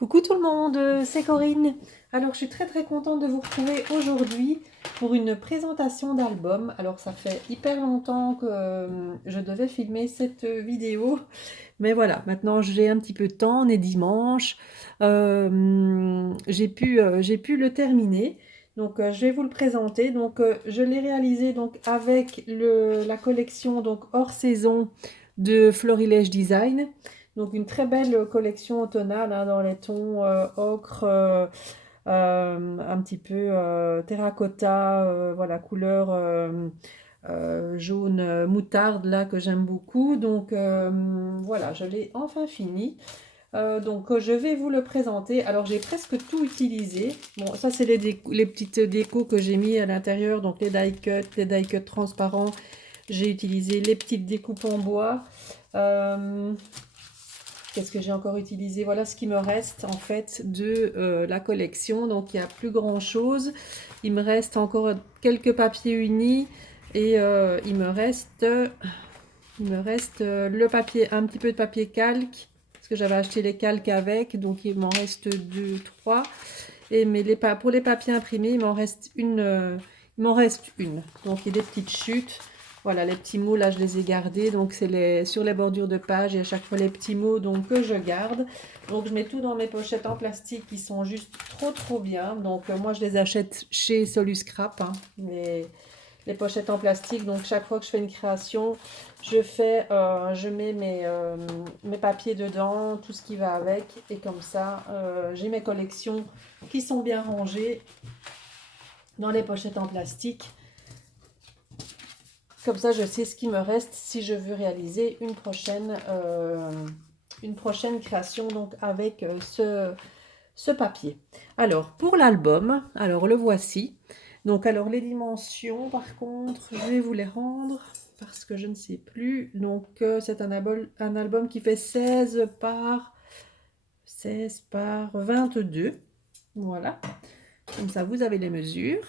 Coucou tout le monde, c'est Corinne. Alors je suis très contente de vous retrouver aujourd'hui pour une présentation d'album. Alors ça fait hyper longtemps que je devais filmer cette vidéo, mais voilà, maintenant j'ai un petit peu de temps, on est dimanche. J'ai pu le terminer. Donc je vais vous le présenter. Donc je l'ai réalisé donc avec la collection donc hors saison de Florilège Design. Donc une très belle collection automnale hein, dans les tons ocre, un petit peu terracotta, voilà, couleur jaune moutarde là que j'aime beaucoup. Donc voilà, je l'ai enfin fini. Donc je vais vous le présenter. Alors j'ai presque tout utilisé. Bon, ça c'est les petites décos que j'ai mis à l'intérieur. Donc les die cuts transparents. J'ai utilisé les petites découpes en bois. Euh, Qu'est-ce que j'ai encore utilisé? Voilà ce qui me reste en fait de la collection. Donc il n'y a plus grand chose. Il me reste encore quelques papiers unis et il me reste le papier, un petit peu de papier calque parce que j'avais acheté les calques avec. Donc il m'en reste deux, trois. Mais pour les papiers imprimés, il m'en reste une. Donc il y a des petites chutes. Voilà, les petits mots, là, je les ai gardés. Donc, sur les bordures de page, et à chaque fois les petits mots donc, que je garde. Donc, je mets tout dans mes pochettes en plastique qui sont juste trop bien. Donc, moi, je les achète chez Solus Scrap, hein, les pochettes en plastique. Donc, chaque fois que je fais une création, je mets mes papiers dedans, tout ce qui va avec. Et comme ça, j'ai mes collections qui sont bien rangées dans les pochettes en plastique. Comme ça, je sais ce qui me reste si je veux réaliser une prochaine création donc avec ce papier. Alors, pour l'album, alors le voici. Donc, alors les dimensions, par contre, je vais vous les rendre parce que je ne sais plus. Donc, c'est un album qui fait 16 par 22. Voilà. Comme ça, vous avez les mesures.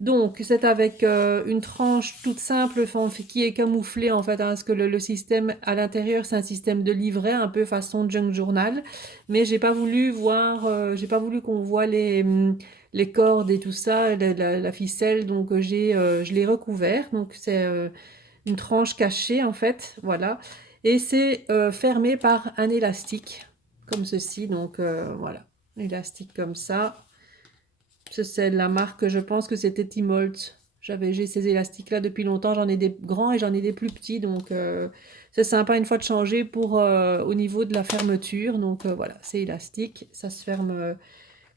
Donc, c'est avec une tranche toute simple qui est camouflée en fait, hein, parce que le système à l'intérieur, c'est un système de livret, un peu façon junk journal. Mais j'ai pas voulu qu'on voit les cordes et tout ça, la ficelle. Donc, je l'ai recouvert. Donc, c'est une tranche cachée en fait, voilà. Et c'est fermé par un élastique, comme ceci. Donc, voilà, élastique comme ça. C'est la marque, je pense que c'était Timolt. J'ai ces élastiques-là depuis longtemps. J'en ai des grands et j'en ai des plus petits. Donc, c'est sympa une fois de changer au niveau de la fermeture. Donc, voilà, c'est élastique. Ça se ferme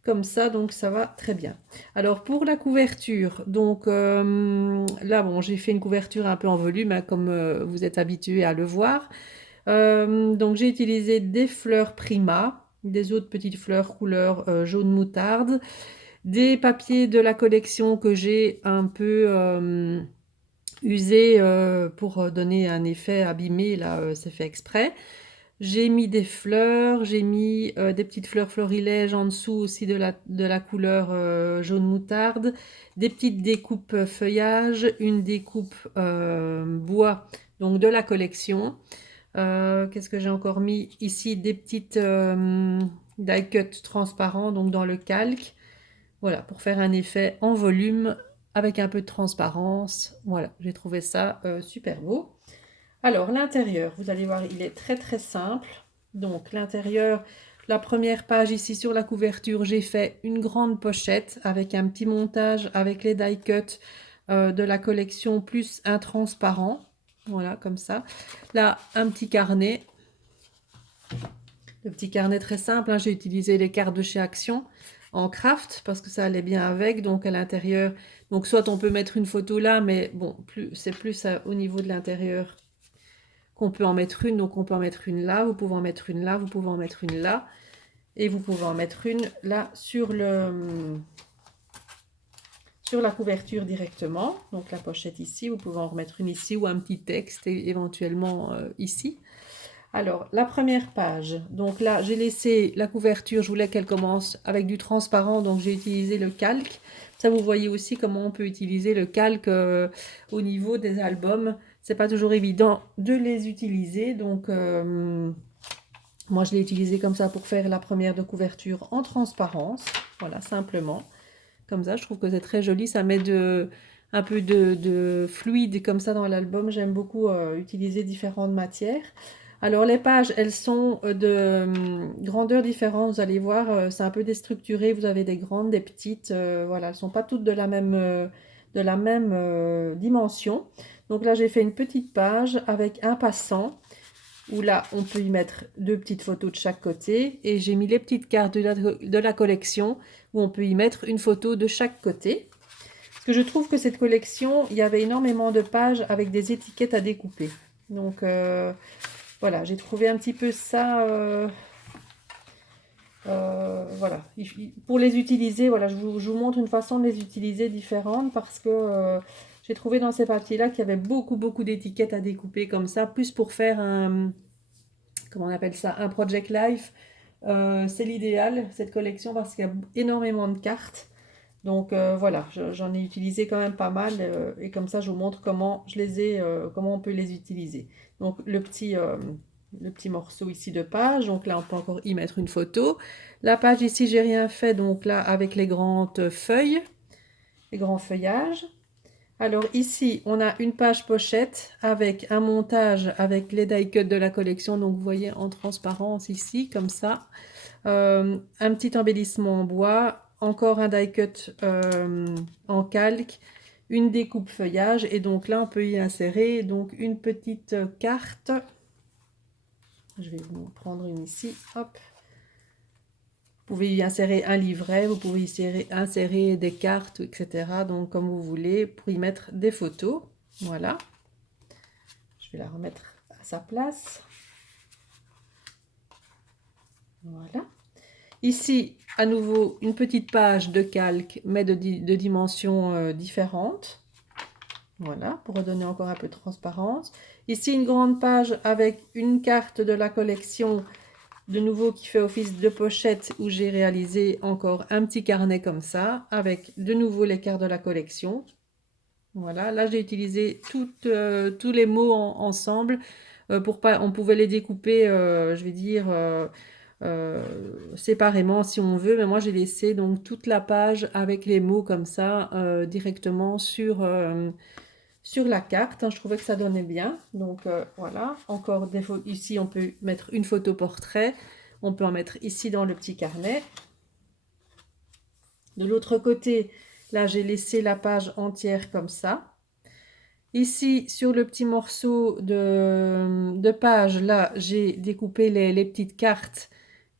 comme ça. Donc, ça va très bien. Alors, pour la couverture, donc là, bon, j'ai fait une couverture un peu en volume, hein, comme vous êtes habitué à le voir. Donc, j'ai utilisé des fleurs Prima, des autres petites fleurs couleur jaune moutarde, des papiers de la collection que j'ai un peu usés pour donner un effet abîmé, là c'est fait exprès. J'ai mis des fleurs, j'ai mis des petites fleurs florilèges en dessous aussi de la couleur jaune moutarde, des petites découpes feuillage, une découpe bois, donc de la collection. Qu'est-ce que j'ai encore mis ici? Des petites die cut transparents, donc dans le calque. Voilà, pour faire un effet en volume avec un peu de transparence. Voilà, j'ai trouvé ça super beau. Alors, l'intérieur, vous allez voir, il est très simple. Donc, l'intérieur, la première page ici sur la couverture, j'ai fait une grande pochette avec un petit montage avec les die cut de la collection plus un transparent. Voilà, comme ça. Là, un petit carnet. Le petit carnet très simple, hein, j'ai utilisé les cartes de chez Action en craft parce que ça allait bien avec. Donc à l'intérieur, donc soit on peut mettre une photo là, mais bon, c'est plus au niveau de l'intérieur qu'on peut en mettre une. Donc on peut en mettre une là, vous pouvez en mettre une là, vous pouvez en mettre une là, et vous pouvez en mettre une là sur la couverture directement. Donc la pochette ici, vous pouvez en remettre une ici ou un petit texte éventuellement ici. Alors, la première page, donc là, j'ai laissé la couverture, je voulais qu'elle commence avec du transparent, donc j'ai utilisé le calque. Ça, vous voyez aussi comment on peut utiliser le calque au niveau des albums. C'est pas toujours évident de les utiliser, donc Moi, je l'ai utilisé comme ça pour faire la première de couverture en transparence. Voilà, simplement. Comme ça, je trouve que c'est très joli. Ça met un peu de fluide comme ça dans l'album. J'aime beaucoup utiliser différentes matières. Alors, les pages, elles sont de grandeur différente. Vous allez voir, c'est un peu déstructuré. Vous avez des grandes, des petites. Voilà, elles ne sont pas toutes de la même dimension. Donc là, j'ai fait une petite page avec un passant où là, on peut y mettre 2 petites photos de chaque côté. Et j'ai mis les petites cartes de la collection où on peut y mettre une photo de chaque côté. Parce que je trouve que cette collection, il y avait énormément de pages avec des étiquettes à découper. Donc voilà, j'ai trouvé un petit peu ça. Voilà, pour les utiliser, voilà, je vous montre une façon de les utiliser différente parce que j'ai trouvé dans ces papiers-là qu'il y avait beaucoup d'étiquettes à découper comme ça, plus pour faire un, comment on appelle ça, un Project Life. C'est l'idéal, cette collection, parce qu'il y a énormément de cartes. Donc voilà, j'en ai utilisé quand même pas mal et comme ça je vous montre comment je les ai, comment on peut les utiliser. Donc le petit morceau ici de page, donc là on peut encore y mettre une photo. La page ici j'ai rien fait, donc là avec les grandes feuilles, les grands feuillages. Alors ici, on a une page pochette avec un montage avec les die cuts de la collection. Donc vous voyez en transparence ici, comme ça. Un petit embellissement en bois, encore un die cut en calque, une découpe feuillage. Et donc là, on peut y insérer donc une petite carte. Je vais vous prendre une ici. Hop. Vous pouvez y insérer un livret, vous pouvez y insérer des cartes, etc. Donc comme vous voulez, pour y mettre des photos. Voilà. Je vais la remettre à sa place. Voilà. Ici, à nouveau, une petite page de calque, mais de dimensions différentes. Voilà, pour redonner encore un peu de transparence. Ici, une grande page avec une carte de la collection, de nouveau qui fait office de pochette, où j'ai réalisé encore un petit carnet comme ça, avec de nouveau les cartes de la collection. Voilà, là j'ai utilisé tous les mots ensemble. Pour pas, on pouvait les découper, je vais dire, séparément si on veut, mais moi j'ai laissé donc toute la page avec les mots comme ça directement sur la carte, hein. Je trouvais que ça donnait bien. Donc voilà, encore des photos. Ici on peut mettre une photo portrait, on peut en mettre ici dans le petit carnet. De l'autre côté, là j'ai laissé la page entière comme ça. Ici, sur le petit morceau de page, là, j'ai découpé les petites cartes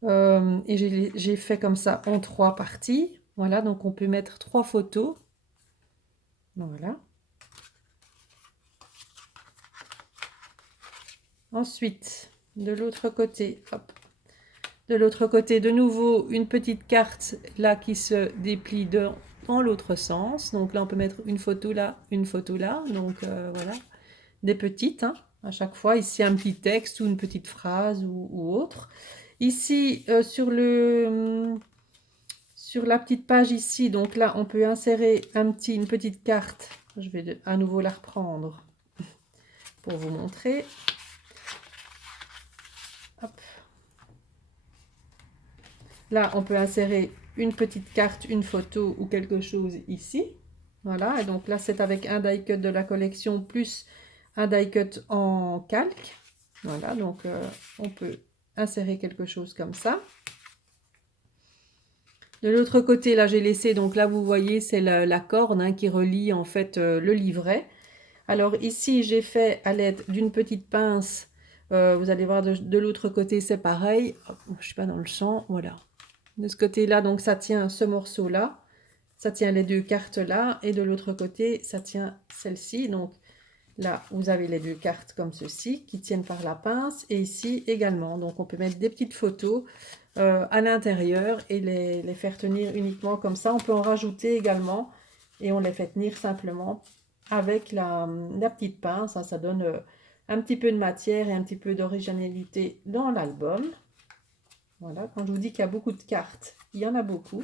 et j'ai fait comme ça en 3 parties. Voilà, donc on peut mettre 3 photos. Voilà. Ensuite, de l'autre côté, hop. De l'autre côté, de nouveau, une petite carte là qui se déplie dans l'autre sens. Donc là, on peut mettre une photo là, une photo là. Donc voilà, des petites, hein, à chaque fois. Ici, un petit texte ou une petite phrase ou autre. Ici, sur la petite page ici, donc là, on peut insérer une petite carte. Je vais à nouveau la reprendre pour vous montrer. Hop. Là, on peut insérer une petite carte, une photo ou quelque chose ici. Voilà, et donc là, c'est avec un die cut de la collection plus un die cut en calque. Voilà, donc on peut insérer quelque chose comme ça. De l'autre côté, là, j'ai laissé, donc là, vous voyez, c'est la corne hein, qui relie en fait le livret. Alors ici, j'ai fait à l'aide d'une petite pince. Vous allez voir de l'autre côté, c'est pareil. Hop, je ne suis pas dans le champ, voilà. De ce côté-là, donc ça tient ce morceau-là. Ça tient les 2 cartes-là. Et de l'autre côté, ça tient celle-ci. Donc là, vous avez les 2 cartes comme ceci qui tiennent par la pince. Et ici également. Donc on peut mettre des petites photos à l'intérieur et les faire tenir uniquement comme ça. On peut en rajouter également. Et on les fait tenir simplement avec la petite pince. Ça donne un petit peu de matière et un petit peu d'originalité dans l'album. Voilà, quand je vous dis qu'il y a beaucoup de cartes, il y en a beaucoup.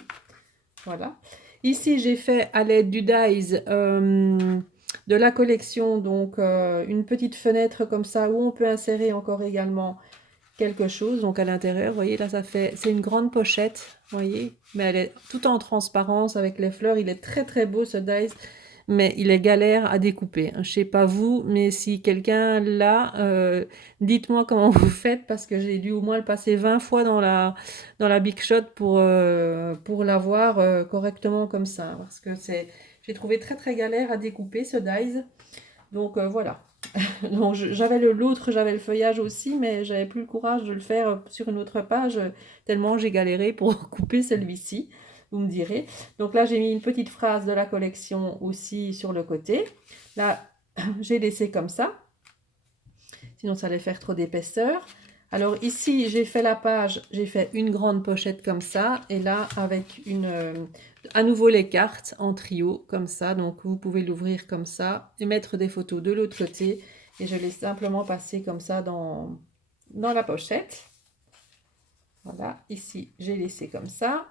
Voilà. Ici, j'ai fait à l'aide du dies de la collection, donc une petite fenêtre comme ça où on peut insérer encore également quelque chose. Donc à l'intérieur, vous voyez, là, c'est une grande pochette, vous voyez, mais elle est tout en transparence avec les fleurs. Il est très très beau ce dies, mais il est galère à découper. Je sais pas vous, mais si quelqu'un l'a, dites-moi comment vous faites, parce que j'ai dû au moins le passer 20 fois dans la Big Shot pour l'avoir correctement comme ça, parce que j'ai trouvé très très galère à découper ce dies. Donc voilà. Donc j'avais l'autre, j'avais le feuillage aussi, mais j'avais plus le courage de le faire sur une autre page, tellement j'ai galéré pour couper celui-ci, vous me direz. Donc là, j'ai mis une petite phrase de la collection aussi sur le côté. Là, j'ai laissé comme ça, sinon ça allait faire trop d'épaisseur. Alors ici, j'ai fait la page, j'ai fait une grande pochette comme ça, et là, avec à nouveau les cartes en trio, comme ça. Donc vous pouvez l'ouvrir comme ça, et mettre des photos de l'autre côté, et je l'ai simplement passé comme ça dans la pochette. Voilà, ici, j'ai laissé comme ça.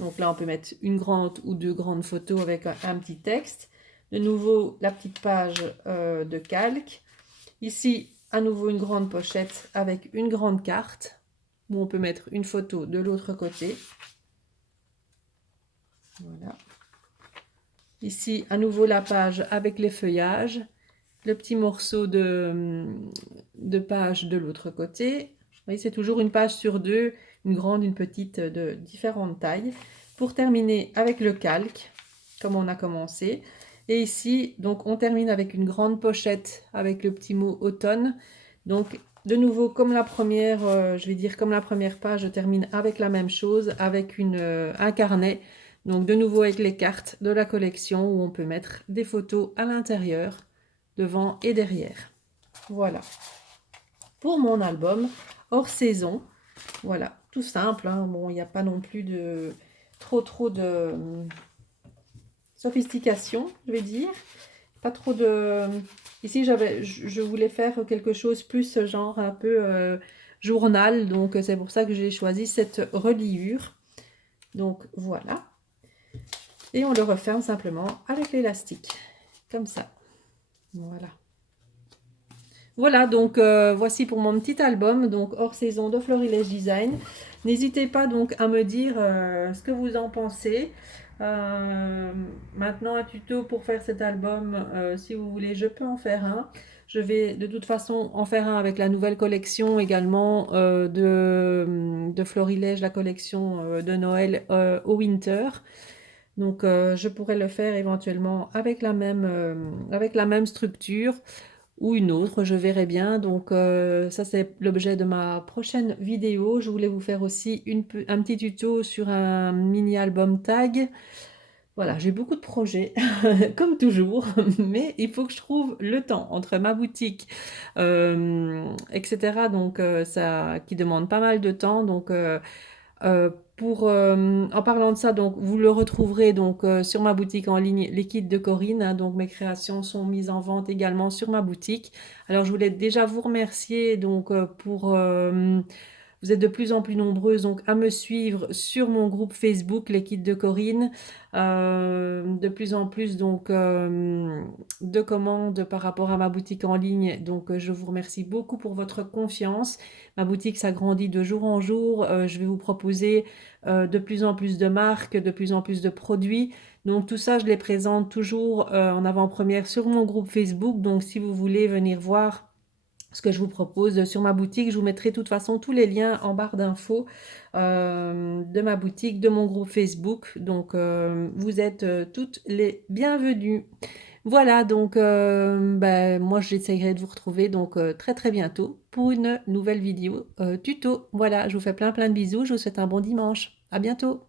Donc là, on peut mettre une grande ou deux grandes photos avec un petit texte. De nouveau, la petite page de calque. Ici, à nouveau une grande pochette avec une grande carte où on peut mettre une photo de l'autre côté. Voilà. Ici, à nouveau la page avec les feuillages, le petit morceau de page de l'autre côté. Vous voyez, c'est toujours une page sur deux, une grande, une petite, de différentes tailles. Pour terminer avec le calque, comme on a commencé. Et ici, donc, on termine avec une grande pochette avec le petit mot automne. Donc, de nouveau, comme la première, je vais dire comme la première page, je termine avec la même chose, avec un carnet. Donc, de nouveau avec les cartes de la collection où on peut mettre des photos à l'intérieur, devant et derrière. Voilà. Pour mon album hors saison, voilà, tout simple, hein. Bon, il n'y a pas non plus de trop de sophistication, je vais dire. Pas trop de... Ici, je voulais faire quelque chose plus genre un peu journal, donc c'est pour ça que j'ai choisi cette reliure. Donc voilà. Et on le referme simplement avec l'élastique, comme ça. Voilà. Voilà, donc voici pour mon petit album, donc hors saison de Florilège Design. N'hésitez pas donc à me dire ce que vous en pensez. Maintenant, un tuto pour faire cet album, si vous voulez, je peux en faire un. Je vais de toute façon en faire un avec la nouvelle collection également de Florilège, la collection de Noël au Winter. Donc je pourrais le faire éventuellement avec la même structure ou une autre, je verrai bien. Donc ça, c'est l'objet de ma prochaine vidéo. Je voulais vous faire aussi un petit tuto sur un mini album tag. Voilà, j'ai beaucoup de projets, comme toujours, mais il faut que je trouve le temps entre ma boutique, etc. Donc ça qui demande pas mal de temps. Donc en parlant de ça, donc vous le retrouverez donc sur ma boutique en ligne, les kits de Corinne, hein. Donc mes créations sont mises en vente également sur ma boutique. Alors je voulais déjà vous remercier donc vous êtes de plus en plus nombreuses donc à me suivre sur mon groupe Facebook, les kits de Corinne. De plus en plus donc de commandes par rapport à ma boutique en ligne. Donc je vous remercie beaucoup pour votre confiance. Ma boutique s'agrandit de jour en jour. Je vais vous proposer de plus en plus de marques, de plus en plus de produits. Donc tout ça, je les présente toujours en avant-première sur mon groupe Facebook. Donc si vous voulez venir voir ce que je vous propose sur ma boutique, je vous mettrai de toute façon tous les liens en barre d'infos de ma boutique, de mon groupe Facebook. Donc vous êtes toutes les bienvenues. Voilà, donc moi j'essayerai de vous retrouver donc très très bientôt pour une nouvelle vidéo tuto. Voilà, je vous fais plein de bisous, je vous souhaite un bon dimanche. À bientôt.